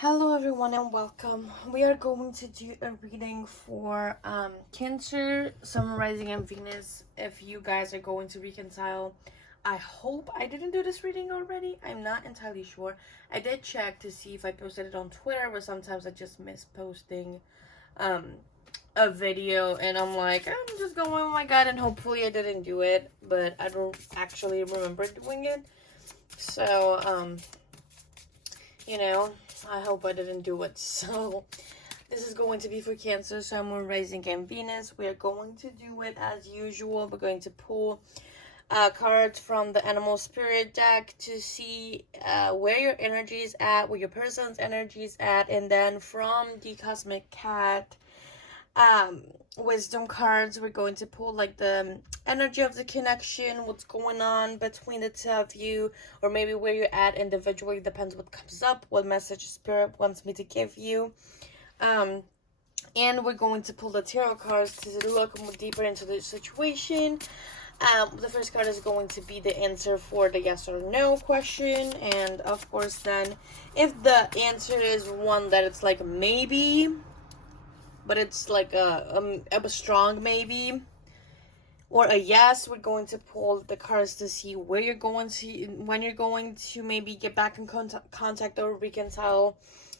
Hello everyone and welcome. We are going to do a reading for Cancer, Sun, Rising, and Venus. If you guys are going to reconcile, I hope I didn't do this reading already. I'm not entirely sure. I did check to see if I posted it on Twitter, but sometimes I just miss posting a video and I'm like, I'm just going with my gut and hopefully I didn't do it, but I don't actually remember doing it. So, I hope I didn't do it. So this is going to be for Cancer, Sun, Moon, Rising, and Venus. We are going to do it as usual. We're going to pull cards from the Animal Spirit deck to see where your energy is at, where your person's energy is at, and then from the Cosmic Cat wisdom cards, we're going to pull like the energy of the connection, what's going on between the two of you, or maybe where you're at individually. Depends what comes up, what message Spirit wants me to give you. And we're going to pull the tarot cards to look more deeper into the situation. The first card is going to be the answer for the yes or no question, and of course then if the answer is one that it's like maybe, but it's like a strong maybe or a yes, we're going to pull the cards to see where you're going to, when you're going to maybe get back in contact or reconcile.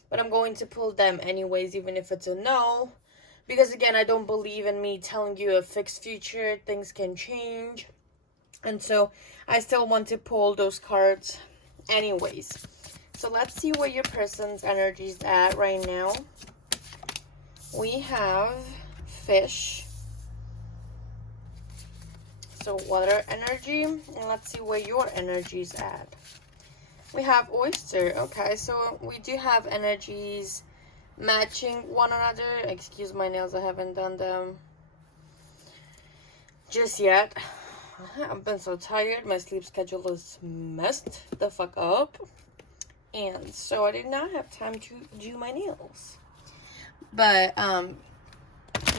But I'm going to pull them anyways, even if it's a no, because again, I don't believe in me telling you a fixed future. Things can change, and so I still want to pull those cards anyways. So let's see where your person's energy is at right now. We have fish, so water energy, and let's see where your energy is at. We have oyster. Okay, so we do have energies matching one another. Excuse my nails, I haven't done them just yet. I've been so tired. My sleep schedule is messed the fuck up, and so I did not have time to do my nails. But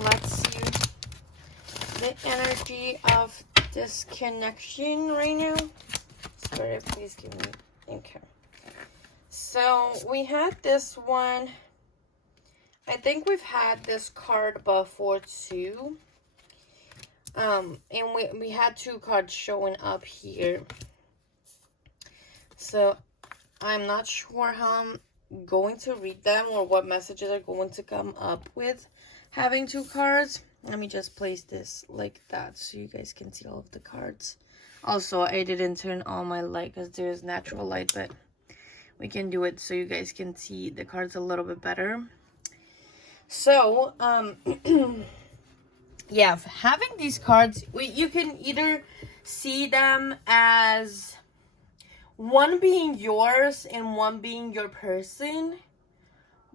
let's see the energy of this connection right now. Spirit, please give me. Okay. So we had this one. I think we've had this card before too. And we had two cards showing up here. So I'm not sure how I'm going to read them or what messages are going to come up with having two cards. Let me just place this like that so you guys can see all of the cards. Also, I didn't turn on my light because there's natural light, but we can do it so you guys can see the cards a little bit better. So yeah, having these cards, you can either see them as one being yours and one being your person,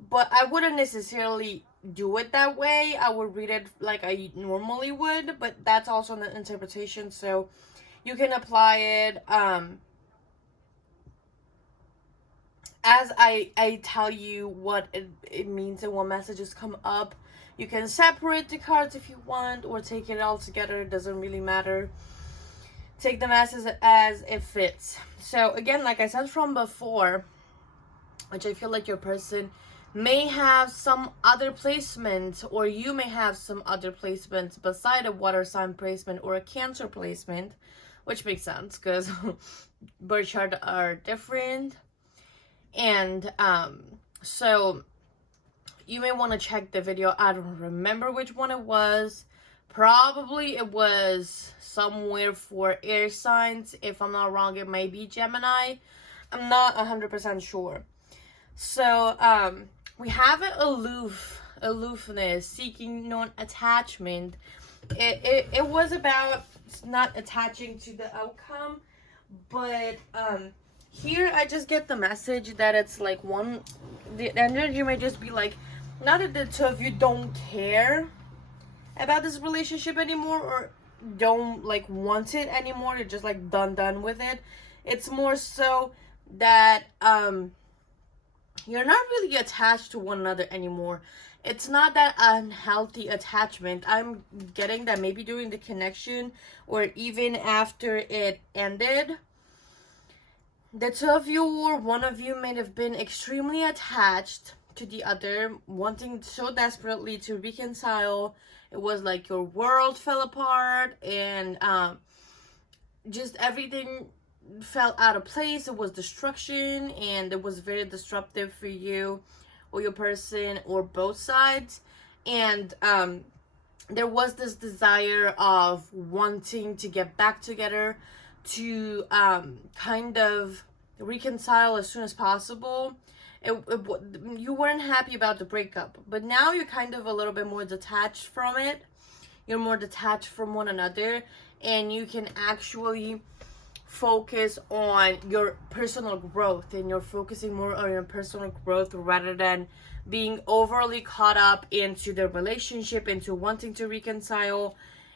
but I wouldn't necessarily do it that way. I would read it like I normally would, but that's also an interpretation, so you can apply it as I tell you what it means and what messages come up. You can separate the cards if you want, or take it all together. It doesn't really matter. Take them as it fits. So again, like I said from before, which I feel like your person may have some other placement, or you may have some other placements beside a water sign placement or a Cancer placement, which makes sense because birth chart are different. And so you may want to check the video. I don't remember which one it was. Probably it was somewhere for air signs. If I'm not wrong, it may be Gemini. I'm not 100% sure. So we have an aloofness, seeking non-attachment. It was about not attaching to the outcome, but here I just get the message that it's like the energy may just be like, not that the two of you don't care about this relationship anymore or don't like want it anymore. You're just like done with it. It's more so that you're not really attached to one another anymore. It's not that unhealthy attachment. I'm getting that maybe during the connection or even after it ended, the two of you or one of you may have been extremely attached to the other, wanting so desperately to reconcile. It was like your world fell apart, and just everything fell out of place. It was destruction, and it was very disruptive for you or your person or both sides. And there was this desire of wanting to get back together, to kind of reconcile as soon as possible. You weren't happy about the breakup, but now you're kind of a little bit more detached from it. You're more detached from one another, and you can actually focus on your personal growth, and you're focusing more on your personal growth rather than being overly caught up into the relationship, into wanting to reconcile.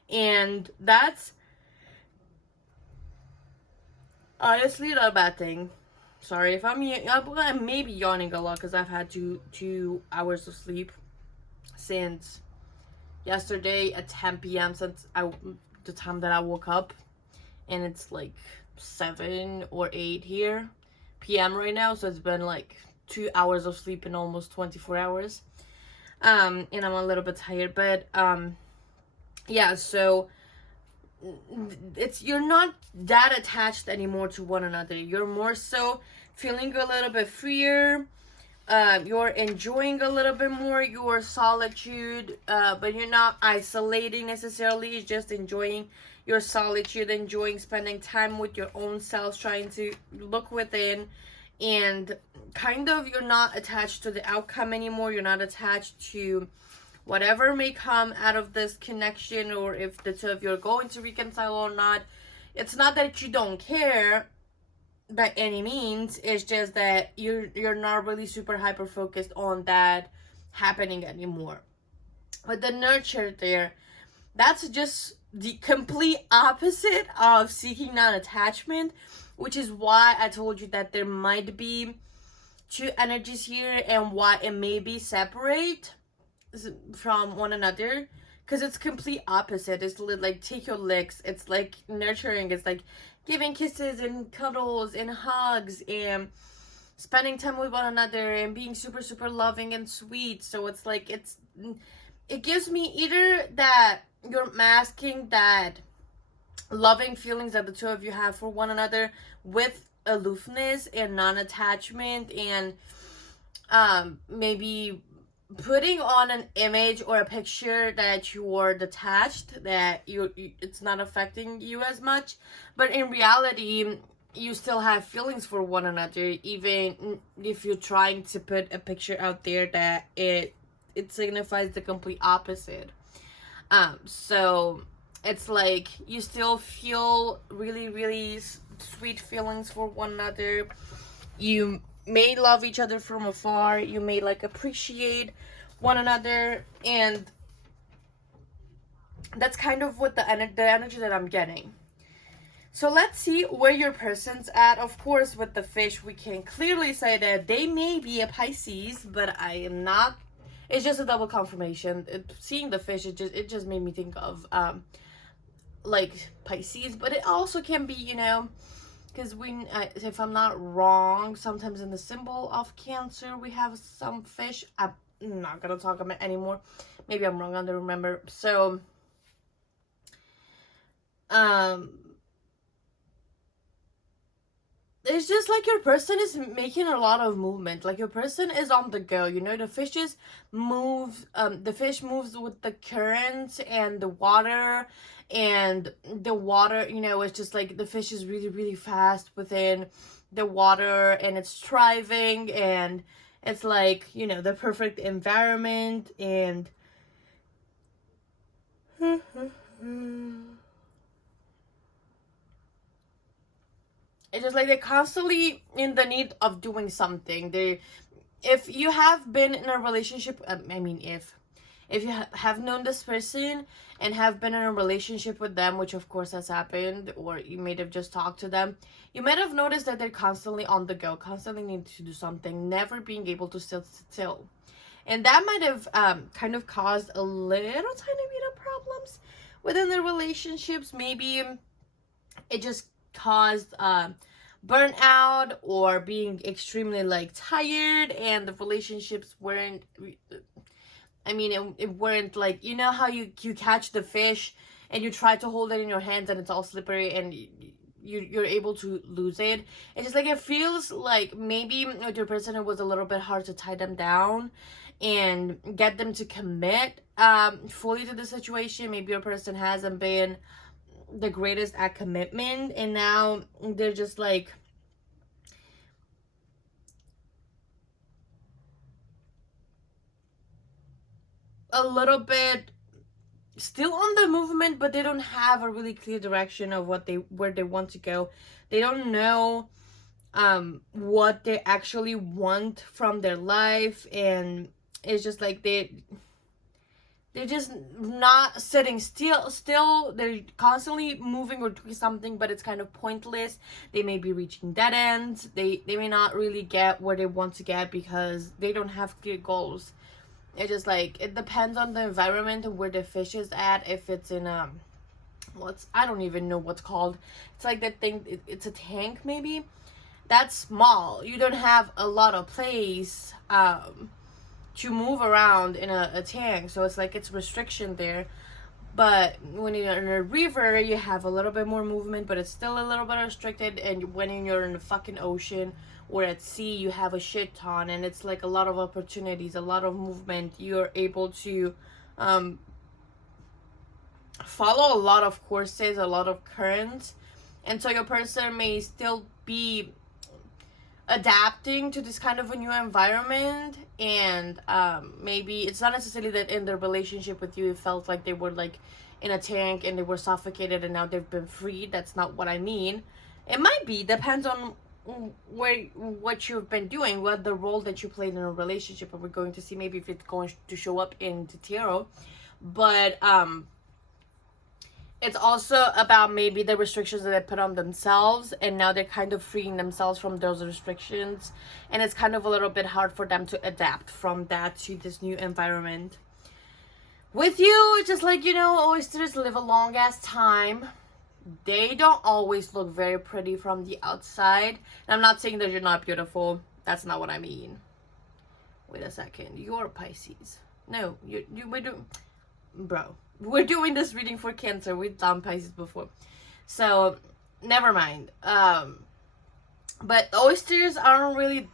And that's honestly not a bad thing. Sorry if I'm maybe yawning a lot because I've had 2 hours of sleep since yesterday at 10 p.m. since the time that I woke up, and it's like 7 or 8 here p.m. right now, so it's been like 2 hours of sleep in almost 24 hours. And I'm a little bit tired, but yeah, so you're not that attached anymore to one another. You're more so feeling a little bit freer. You're enjoying a little bit more your solitude, but you're not isolating necessarily. You're just enjoying your solitude, enjoying spending time with your own self, trying to look within, and kind of you're not attached to the outcome anymore. You're not attached to whatever may come out of this connection, or if the two of you are going to reconcile or not. It's not that you don't care by any means. It's just that you're not really super hyper focused on that happening anymore. But the nurture there, that's just the complete opposite of seeking non-attachment, which is why I told you that there might be two energies here, and why it may be separate from one another, because it's complete opposite. It's like take your licks. It's like nurturing. It's like giving kisses and cuddles and hugs and spending time with one another and being super super loving and sweet. So it's like it gives me either that you're masking that loving feelings that the two of you have for one another with aloofness and non-attachment, and maybe putting on an image or a picture that you're detached, that it's not affecting you as much, but in reality you still have feelings for one another, even if you're trying to put a picture out there that it signifies the complete opposite. So it's like you still feel really really sweet feelings for one another. You may love each other from afar. You may like appreciate one another, and that's kind of what the energy that I'm getting. So let's see where your person's at. Of course, with the fish, we can clearly say that they may be a Pisces, but I am not. It's just a double confirmation. Seeing the fish, it just made me think of like Pisces, but it also can be, because if I'm not wrong, sometimes in the symbol of Cancer we have some fish. I'm not gonna talk about it anymore. Maybe I'm wrong on the Remember. So it's just like your person is making a lot of movement. Like your person is on the go. The fishes move. The fish moves with the current and the water. And the water, it's just like the fish is really, really fast within the water, and it's thriving, and it's like, the perfect environment. And it's just like they're constantly in the need of doing something. If you have been in a relationship, if you have known this person and have been in a relationship with them, which of course has happened, or you may have just talked to them, you might have noticed that they're constantly on the go, constantly need to do something, never being able to sit still. And that might have kind of caused a little tiny bit of problems within the relationships. Maybe it just caused burnout or being extremely like tired, and the relationships weren't, I mean, it weren't like, you know how you catch the fish and you try to hold it in your hands and it's all slippery and you're able to lose it. It's just like, it feels like maybe with your person it was a little bit hard to tie them down and get them to commit fully to the situation. Maybe your person hasn't been the greatest at commitment, and now they're just like a little bit still on the movement, but they don't have a really clear direction of where they want to go. They don't know what they actually want from their life, and it's just like they're just not sitting still. They're constantly moving or doing something, but it's kind of pointless. They may be reaching dead ends. They may not really get where they want to get because they don't have clear goals. It's just like, it depends on the environment and where the fish is at. If it's in I don't even know what's called. It's like that thing, it's a tank maybe. That's small. You don't have a lot of place to move around in a tank, so it's like it's restriction there. But when you're in a river, you have a little bit more movement, but it's still a little bit restricted. And when you're in the fucking ocean or at sea, you have a shit ton, and it's like a lot of opportunities, a lot of movement. You're able to follow a lot of courses, a lot of currents, and so your person may still be adapting to this kind of a new environment. And maybe it's not necessarily that in their relationship with you it felt like they were like in a tank and they were suffocated and now they've been freed. That's not what I mean. It might be, depends on what you've been doing, what the role that you played in a relationship. And we're going to see maybe if it's going to show up in the tarot. But it's also about maybe the restrictions that they put on themselves, and now they're kind of freeing themselves from those restrictions, and it's kind of a little bit hard for them to adapt from that to this new environment. With you, it's just like, oysters live a long ass time. They don't always look very pretty from the outside, and I'm not saying that you're not beautiful. That's not what I mean. Wait a second, you're Pisces. No, we do, bro. We're doing this reading for Cancer. We've done Pisces before. So, never mind. But oysters aren't really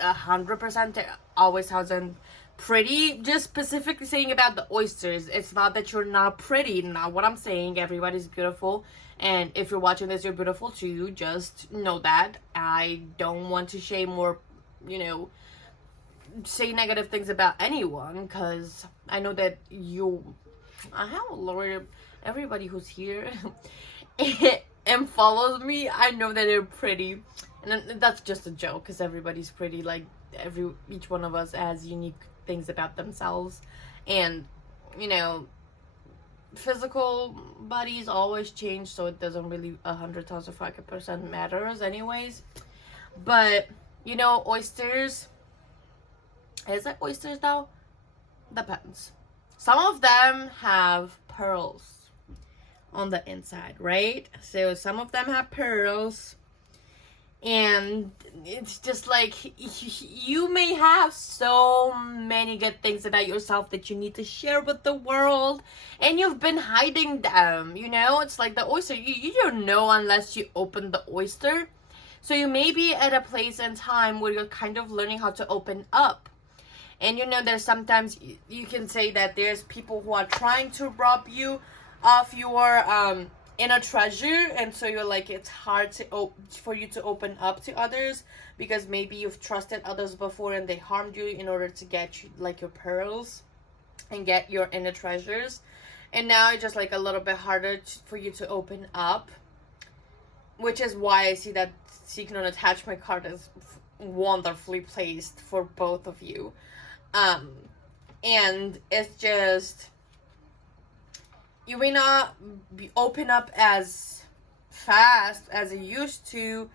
100% always hasn't pretty. Just specifically saying about the oysters. It's not that you're not pretty. Not what I'm saying. Everybody's beautiful. And if you're watching this, you're beautiful too. Just know that. I don't want to shame or, say negative things about anyone. Because I know that I have a lawyer. Everybody who's here and follows me, I know that they're pretty, and that's just a joke because everybody's pretty. Like each one of us has unique things about themselves, and physical bodies always change, so it doesn't really 100,000% matters, anyways. But oysters. Is it oysters though? Depends. Some of them have pearls on the inside, right? So some of them have pearls. And it's just like, you may have so many good things about yourself that you need to share with the world. And you've been hiding them, It's like the oyster. You don't know unless you open the oyster. So you may be at a place and time where you're kind of learning how to open up. And there's sometimes you can say that there's people who are trying to rob you of your inner treasure, and so you're like, it's hard for you to open up to others because maybe you've trusted others before and they harmed you in order to get you like your pearls and get your inner treasures, and now it's just like a little bit harder for you to open up, which is why I see that Seeking an Attachment card is wonderfully placed for both of you. And it's just, you may not open up as fast as it used to,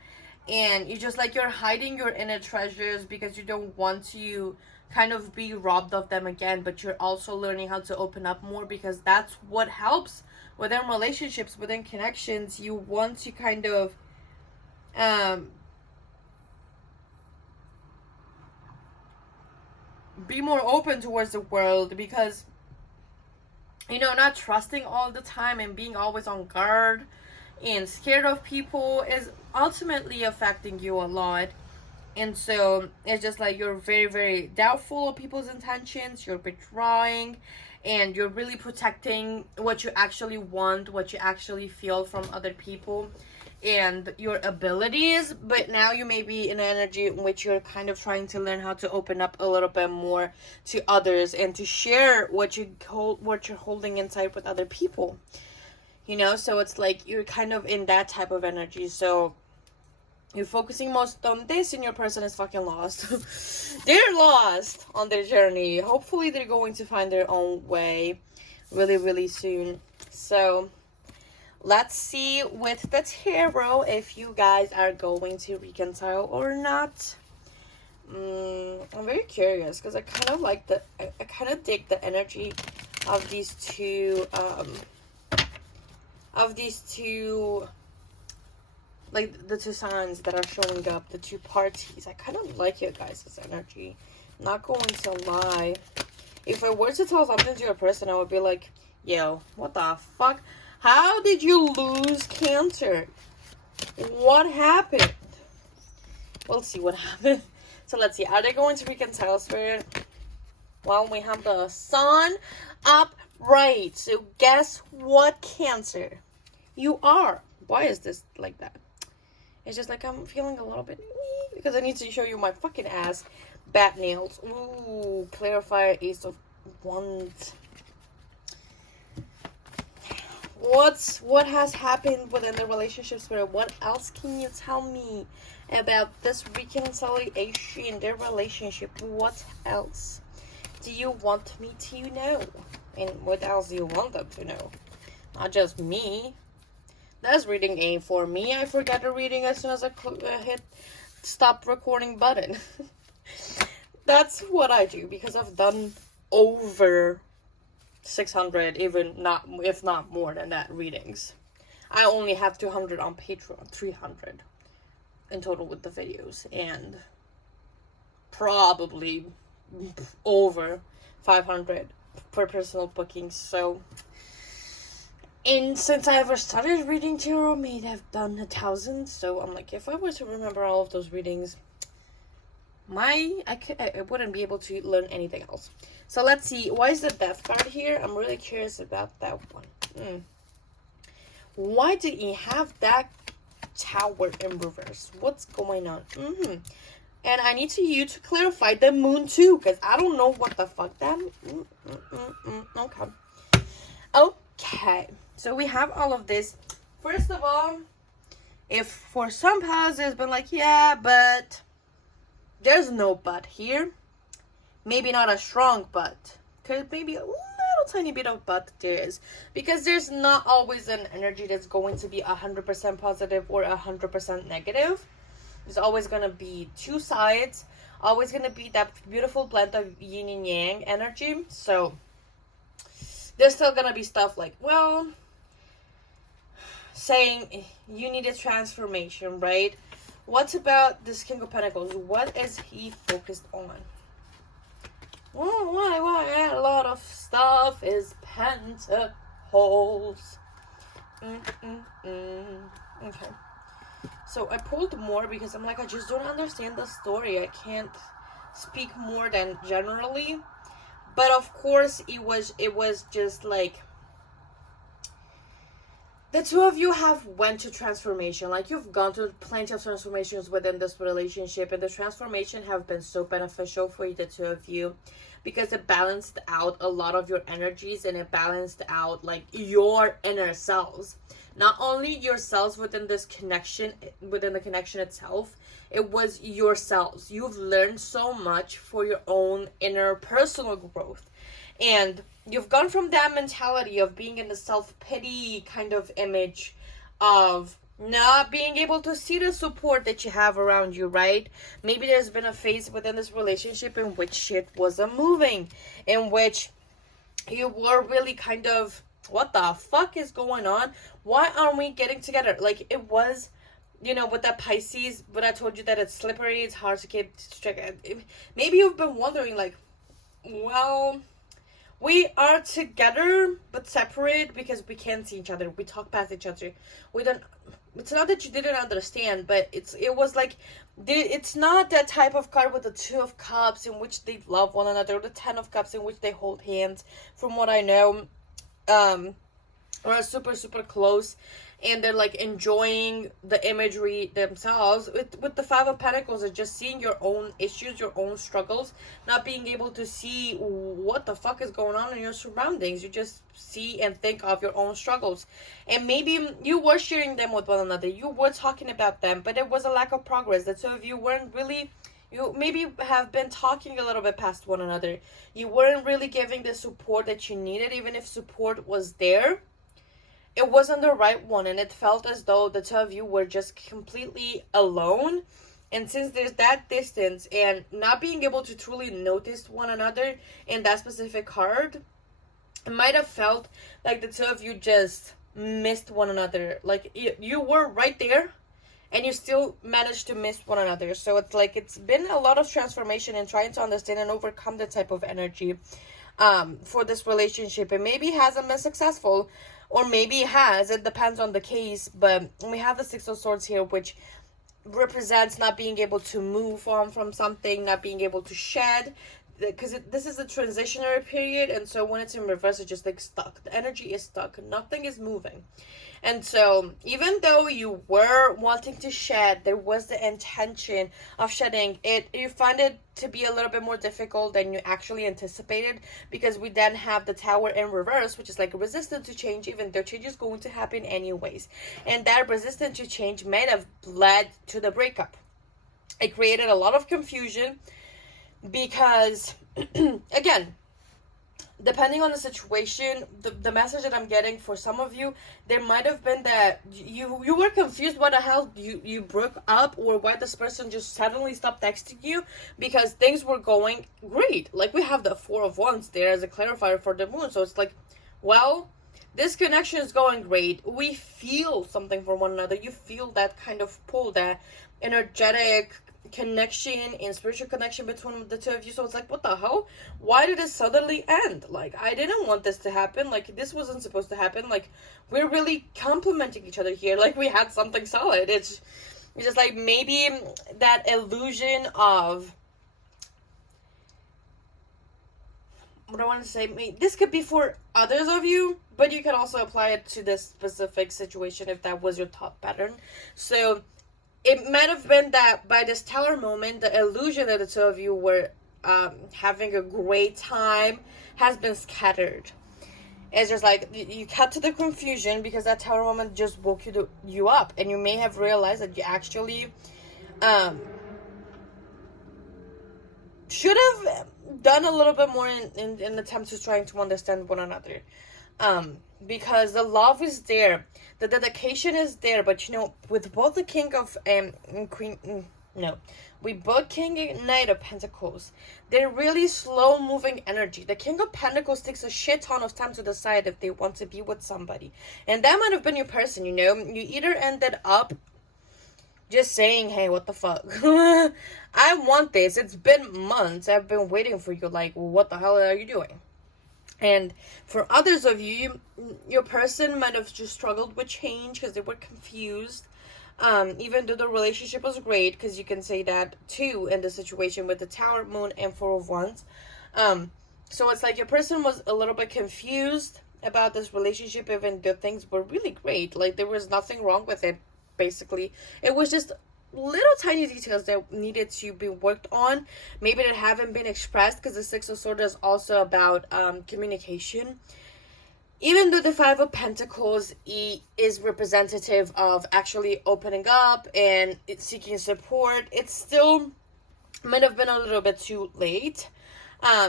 and you're hiding your inner treasures because you don't want to kind of be robbed of them again, but you're also learning how to open up more because that's what helps within relationships, within connections. You want to kind of Um, be more open towards the world, because not trusting all the time and being always on guard and scared of people is ultimately affecting you a lot. And so it's just like you're very, very doubtful of people's intentions, you're withdrawing, and you're really protecting what you actually want, what you actually feel from other people and your abilities. But now you may be in an energy in which you're kind of trying to learn how to open up a little bit more to others and to share what you're holding inside with other people. So it's like you're kind of in that type of energy. So you're focusing most on this, and your person is fucking lost. They're lost on their journey. Hopefully they're going to find their own way really, really soon. So let's see with the tarot if you guys are going to reconcile or not. I'm very curious, because I kind of like I kind of dig the energy of these two, like the two signs that are showing up, the two parties. I kind of like your guys' energy. Not going to lie. If I were to tell something to a person, I would be like, yo, what the fuck? How did you lose Cancer? What happened? We'll see what happened. So let's see. Are they going to reconcile, Spirit? Well, we have the Sun upright. So guess what, Cancer? You are. Why is this like that? It's just like I'm feeling a little bit because I need to show you my fucking ass. Bat nails. Ooh, clarifier, Ace of Wands. What has happened within the relationship, Spirit? What else can you tell me about this reconciliation in their relationship? What else do you want me to know? And what else do you want them to know? Not just me. This reading ain't for me. I forget the reading as soon as I hit stop recording button. That's what I do, because I've done over 600, if not more than that, readings. I only have 200 on Patreon, 300 in total with the videos, and probably over 500 for personal bookings. So, and since I ever started reading tarot, may have done 1,000. So I'm like, if I were to remember all of those readings, I wouldn't be able to learn anything else. So let's see. Why is the Death card here? I'm really curious about that one. Why did he have that Tower in reverse? What's going on? And I need you to clarify the Moon too, because I don't know what the fuck that. Okay. So we have all of this. First of all, if for some past there's been like, yeah, but there's no but here. Maybe not a strong but. Because maybe a little tiny bit of but there is. Because there's not always an energy that's going to be 100% positive or 100% negative. There's always going to be two sides. Always going to be that beautiful blend of yin and yang energy. So there's still going to be stuff like, well, saying you need a transformation, right? What about this King of Pentacles? What is he focused on? Oh, why? A lot of stuff is pentacles. Okay. So I pulled more because I'm like, I just don't understand the story. I can't speak more than generally. But of course, it was just like, the two of you have went to transformation. Like, you've gone through plenty of transformations within this relationship, and the transformation have been so beneficial for the two of you, because it balanced out a lot of your energies, and it balanced out like your inner selves. Not only yourselves within this connection, within the connection itself, it was yourselves. You've learned so much for your own inner personal growth. And you've gone from that mentality of being in the self-pity kind of image of not being able to see the support that you have around you, right? Maybe there's been a phase within this relationship in which shit wasn't moving, in which you were really kind of, what the fuck is going on? Why aren't we getting together? Like, it was you know, with that Pisces, but I told you that it's slippery, it's hard to keep straight. Maybe you've been wondering, like, well, we are together but separate because we can't see each other. We talk past each other. We don't. It's not that you didn't understand, but it was like, it's not that type of card with the Two of Cups in which they love one another, or the Ten of Cups in which they hold hands. From what I know, or are super super close, and they're like enjoying the imagery themselves. With the Five of Pentacles, it's just seeing your own issues, your own struggles, not being able to see what the fuck is going on in your surroundings. You just see and think of your own struggles, and maybe you were sharing them with one another, you were talking about them, but it was a lack of progress. The two of you weren't really, you maybe have been talking a little bit past one another. You weren't really giving the support that you needed. Even if support was there, it wasn't the right one, and it felt as though the two of you were just completely alone. And since there's that distance and not being able to truly notice one another in that specific card, it might have felt like the two of you just missed one another. Like, you were right there, and you still managed to miss one another. So it's like, it's been a lot of transformation and trying to understand and overcome the type of energy for this relationship. It maybe hasn't been successful, or maybe it has. It depends on the case. But we have the Six of Swords here, which represents not being able to move on from something, not being able to shed, because this is a transitionary period. And so when it's in reverse, it's just like stuck. The energy is stuck. Nothing is moving. And so even though you were wanting to shed, there was the intention of shedding it, you find it to be a little bit more difficult than you actually anticipated, because we then have the Tower in reverse, which is like resistant to change, even though change is going to happen anyways. And that resistance to change might have led to the breakup. It created a lot of confusion because, again, depending on the situation, the message that I'm getting for some of you, there might have been that you were confused why the hell you broke up, or why this person just suddenly stopped texting you, because things were going great. Like, we have the Four of Wands there as a clarifier for the moon. So it's like, well, this connection is going great. We feel something for one another. You feel that kind of pull, that energetic connection and spiritual connection between the two of you. So it's like, what the hell? Why did it suddenly end? Like, I didn't want this to happen. Like, this wasn't supposed to happen. Like, we're really complimenting each other here. Like, we had something solid. It's just like, maybe that illusion of, what I want to say, this could be for others of you, but you could also apply it to this specific situation if that was your thought pattern. So it might have been that by this Tower moment, the illusion that the two of you were having a great time has been scattered. It's just like, you cut to the confusion because that Tower moment just woke you up, and you may have realized that you actually should have done a little bit more in attempts to trying to understand one another. Because the love is there, the dedication is there, but you know, with both the King of both King and Knight of Pentacles, they're really slow moving energy. The King of Pentacles takes a shit ton of time to decide if they want to be with somebody, and that might have been your person. You know, you either ended up just saying, hey, what the fuck, I want this, it's been months, I've been waiting for you, like, what the hell are you doing? And for others of you, your person might have just struggled with change because they were confused, even though the relationship was great, because you can say that too in the situation with the Tower, Moon, and Four of Wands. So it's like your person was a little bit confused about this relationship, even though things were really great. Like, there was nothing wrong with it, basically. It was just little tiny details that needed to be worked on, maybe that haven't been expressed, because the Six of Swords is also about communication. Even though the Five of Pentacles is representative of actually opening up and seeking support, it still might have been a little bit too late,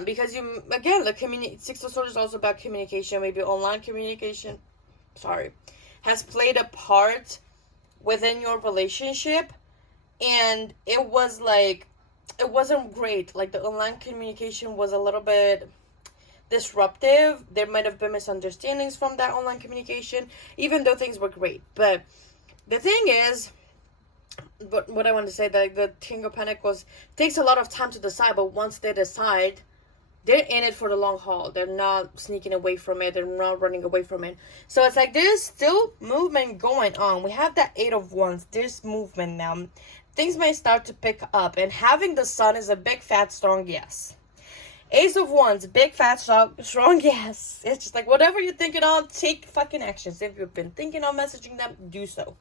because you, again, the Six of Swords is also about communication. Maybe online communication has played a part within your relationship, and it was like, it wasn't great. Like, the online communication was a little bit disruptive. There might have been misunderstandings from that online communication, even though things were great. But the thing is, But what I want to say, that the King of Pentacles takes a lot of time to decide, but once they decide, they're in it for the long haul. They're not sneaking away from it. They're not running away from it. So it's like there's still movement going on. We have that Eight of Wands. There's movement now. Things may start to pick up. And having the Sun is a big, fat, strong yes. Ace of Wands, big, fat, strong yes. It's just like whatever you're thinking on, take fucking actions. If you've been thinking on messaging them, do so.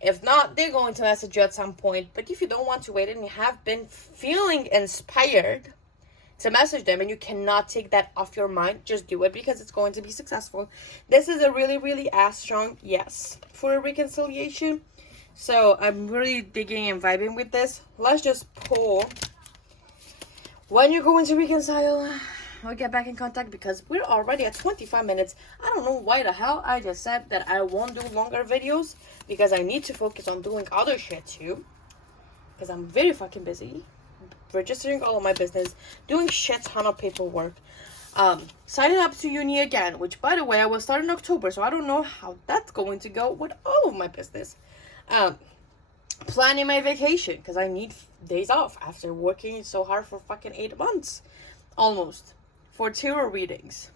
If not, they're going to message you at some point. But if you don't want to wait and you have been feeling inspired to message them and you cannot take that off your mind, just do it because it's going to be successful. This is a really, really strong yes for a reconciliation. So I'm really digging and vibing with this. Let's just pull when you're going to reconcile or get back in contact, because we're already at 25 minutes. I don't know why the hell I just said that I won't do longer videos, because I need to focus on doing other shit too, because I'm very fucking busy registering all of my business, doing shit ton of paperwork, signing up to uni again, which by the way I will start in October, so I don't know how that's going to go with all of my business. Planning my vacation, because I need days off after working so hard for fucking 8 months almost for tarot readings.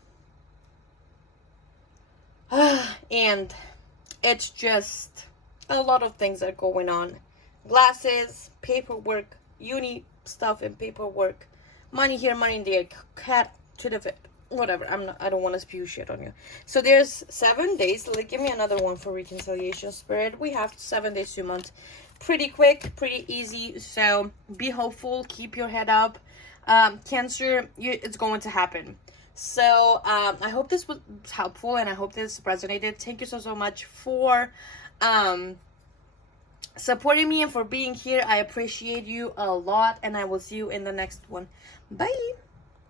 And it's just a lot of things are going on. Glasses, paperwork, uni stuff and paperwork, money here, money there, cat to the vet, whatever. I don't want to spew shit on you. So there's 7 days. Like, give me another one for reconciliation, Spirit. We have 7 days, 2 months. Pretty quick, pretty easy. So be hopeful, keep your head up. Cancer, it's going to happen. So I hope this was helpful and I hope this resonated. Thank you so much for supporting me and for being here. I appreciate you a lot, and I will see you in the next one. Bye.